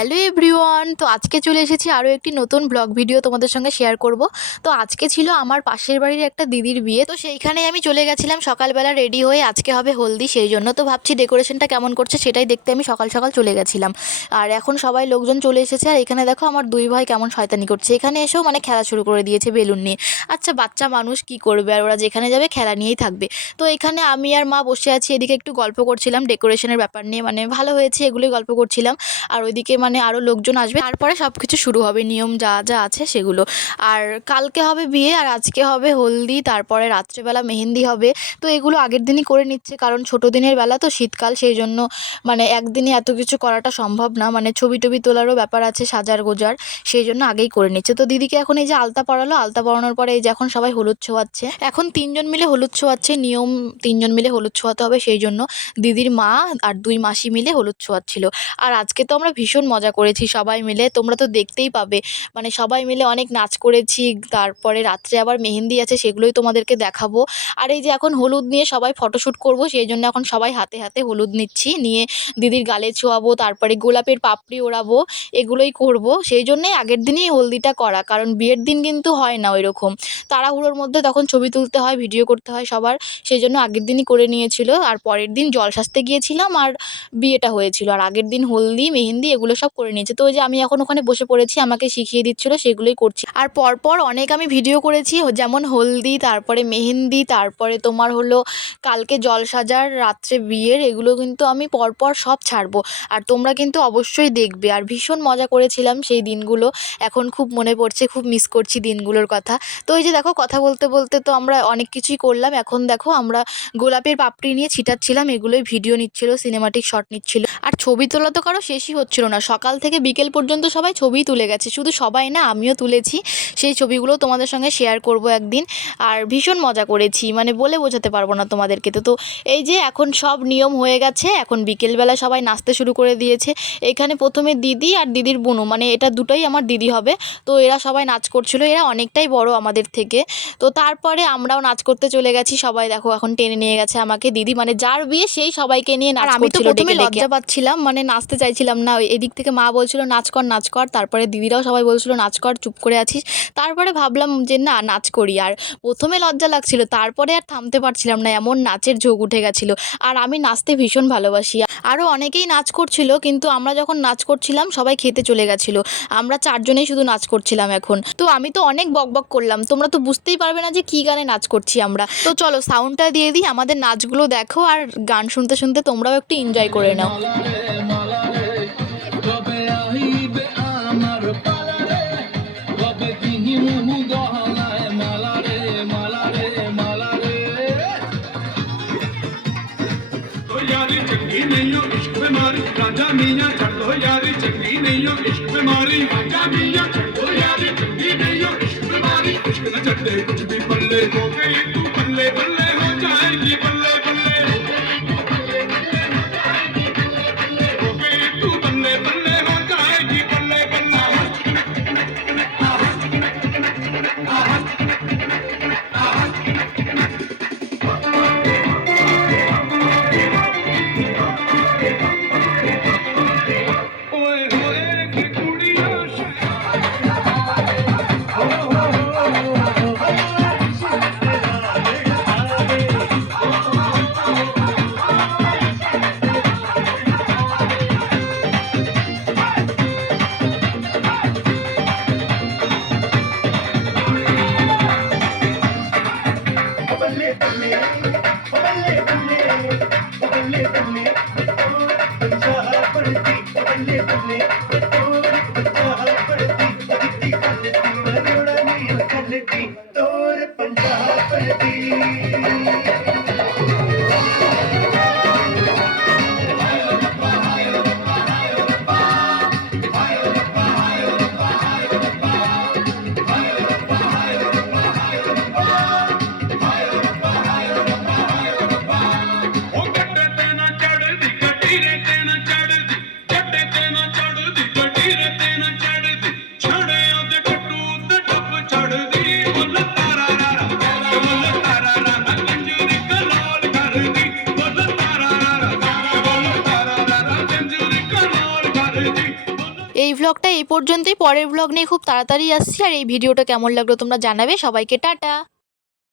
Hello everyone, তো আজকে চলে এসেছি আরও একটি নতুন ব্লগ ভিডিও তোমাদের সঙ্গে শেয়ার করব। তো আজকে ছিল আমার পাশের বাড়ির একটা দিদির বিয়ে, তো সেইখানে আমি চলে গেছিলাম সকালবেলা রেডি হয়ে। আজকে হবে হলদি, সেই জন্য তো ভাবছি ডেকোরেশনটা কেমন করছে সেটাই দেখতে আমি সকাল সকাল চলে গেছিলাম। আর এখন সবাই লোকজন চলে এসেছে, আর এখানে দেখো আমার দুই ভাই কেমন শয়তানি করছে। এখানে এসেও মানে খেলা শুরু করে দিয়েছে বেলুন নিয়ে। আচ্ছা, বাচ্চা মানুষ কি করবে, আর ওরা যেখানে যাবে খেলা নিয়েই থাকবে। তো এখানে আমি আর মা বসে আছি, এদিকে একটু গল্প করছিলাম ডেকোরেশনের ব্যাপার নিয়ে, মানে ভালো হয়েছে এগুলোই গল্প করছিলাম। আর ওইদিকে মানে আরও লোকজন আসবে, তারপরে সব কিছু শুরু হবে, নিয়ম যা যা আছে সেগুলো। আর কালকে হবে বিয়ে, আর আজকে হবে হলদি, তারপরে রাত্রেবেলা মেহেন্দি হবে। তো এগুলো আগের দিনই করে নিচ্ছে, কারণ ছোটো দিনের বেলা তো শীতকাল, সেই জন্য মানে একদিনে এত কিছু করাটা সম্ভব না, মানে ছবি টবি তোলারও ব্যাপার আছে, সাজার গোজার, সেই জন্য আগেই করে নিচ্ছে। তো দিদিকে এখন এই যে আলতা পরালো, আলতা পরানোর পরে এই যে এখন সবাই হলুদ ছোঁয়াচ্ছে। এখন তিনজন মিলে হলুদ ছোঁয়াচ্ছে, নিয়ম তিনজন মিলে হলুদ ছোঁয়াতে হবে, সেই জন্য দিদির মা আর দুই মাসি মিলে হলুদ ছোঁয়াচ্ছিল। আর আজকে তো আমরা ভীষণ মজা করেছি সবাই মিলে, তোমরা তো দেখতেই পাবে। মানে সবাই মিলে অনেক নাচ করেছি, তারপরে রাত্রে আবার মেহেন্দি আছে, সেগুলোই তোমাদেরকে দেখাবো। আর এই যে এখন হলুদ নিয়ে সবাই ফটোশ্যুট করব, সেই জন্য এখন সবাই হাতে হাতে হলুদ নিচ্ছি, নিয়ে দিদির গালে ছোঁয়াবো, তারপরে গোলাপের পাপড়ি ওড়াবো, এগুলোই করব। সেই জন্যই আগের দিনই হলদিটা করা, কারণ বিয়ের দিন কিন্তু হয় না ওই রকম তাড়াহুড়োর মধ্যে, তখন ছবি তুলতে হয়, ভিডিও করতে হয় সবার, সেই জন্য আগের দিনই করে নিয়েছিল। আর পরের দিন জল সাজতে গিয়েছিলাম, আর বিয়েটা হয়েছিল, আর আগের দিন হলদি মেহেন্দি এগুলো সব করে নিয়েছে। তো ওই যে আমি এখন ওখানে বসে পড়েছি, আমাকে শিখিয়ে দিচ্ছিল, সেগুলোই করছি। আর পরপর অনেক আমি ভিডিও করেছি, যেমন হলদি, তারপরে মেহেন্দি, তারপরে তোমার হলো কালকে জল সাজার, রাত্রে বিয়ের, এগুলো কিন্তু আমি পরপর সব ছাড়বো, আর তোমরা কিন্তু অবশ্যই দেখবে। আর ভীষণ মজা করেছিলাম সেই দিনগুলো, এখন খুব মনে পড়ছে, খুব মিস করছি দিনগুলোর কথা। তো এই যে দেখো, কথা বলতে বলতে তো আমরা অনেক কিছুই করলাম। এখন দেখো আমরা গোলাপের পাপড়ি নিয়ে ছিটাচ্ছিলাম, এগুলোই ভিডিও নিচ্ছিল, সিনেমাটিক শট নিচ্ছিল। আর ছবি তোলা তো কারো শেষই হচ্ছিল না, সকাল থেকে বিকেল পর্যন্ত সবাই ছবিই তুলে গেছে, শুধু সবাই না, আমিও তুলেছি। সেই ছবিগুলো তোমাদের সঙ্গে শেয়ার করব একদিন। আর ভীষণ মজা করেছি, মানে বলে বোঝাতে পারবো না তোমাদেরকে। তো এই যে এখন সব নিয়ম হয়ে গেছে, এখন বিকেলবেলা সবাই নাচতে শুরু করে দিয়েছে। এখানে প্রথমে দিদি আর দিদির বোনু, মানে এটা দুটোই আমার দিদি হবে, তো এরা সবাই নাচ করছিল, এরা অনেকটাই বড় আমাদের থেকে। তো তারপরে আমরাও নাচ করতে চলে গেছি, সবাই দেখো এখন টেনে নিয়ে গেছে আমাকে দিদি, মানে যার বিয়ে সেই সবাইকে নিয়ে নাচ করছিল। আমি তো প্রথমে লজ্জা পাচ্ছিলাম, মানে নাচতে চাইছিলাম না। এদিক থেকে মা বলছিল নাচ কর নাচ কর, তারপরে দিদিরাও সবাই বলছিল নাচ কর, চুপ করে আছিস। তারপরে ভাবলাম যে না, নাচ করি। আর প্রথমে লজ্জা লাগছিল, তারপরে আর থামতে পারছিলাম না, এমন নাচের ঝোঁক উঠে গেছিলো। আর আমি নাচতে ভীষণ ভালোবাসি। আরও অনেকেই নাচ করছিল, কিন্তু আমরা যখন নাচ করছিলাম সবাই খেতে চলে গেছিলো, আমরা চারজনেই শুধু নাচ করছিলাম এখন। তো আমি তো অনেক বকবক করলাম, তোমরা তো বুঝতেই পারবে না যে কী গানে নাচ করছি আমরা। তো চলো সাউন্ডটা দিয়ে দিই, আমাদের নাচগুলো দেখো, আর গান শুনতে শুনতে তোমরাও একটু এনজয় করে নাও। चंगी नहीं हो इश्क में मारी राजा मियां चलो यारी चंगी नहीं हो इश्क में मारी राजा मियां चलो यारी चंगी नहीं हो इश्क में मारी इश्क न चढ़े कुछ भी पल्ले हो गई तू बल्ले बल्ले हो जाएगी बल्ले बल्ले हो गई तू बल्ले बल्ले हो जाएगी बल्ले बल्ले हो गई तू बल्ले बल्ले हो जाएगी बल्ले बल्ले तोर पंजाब चढ़ दी এই ভ্লগটা এই পর্যন্তই, পরের ভ্লগ নিয়ে খুব তাড়াতাড়ি আসছি। আর এই ভিডিওটা কেমন লাগলো তোমরা জানাবে। সবাইকে টাটা।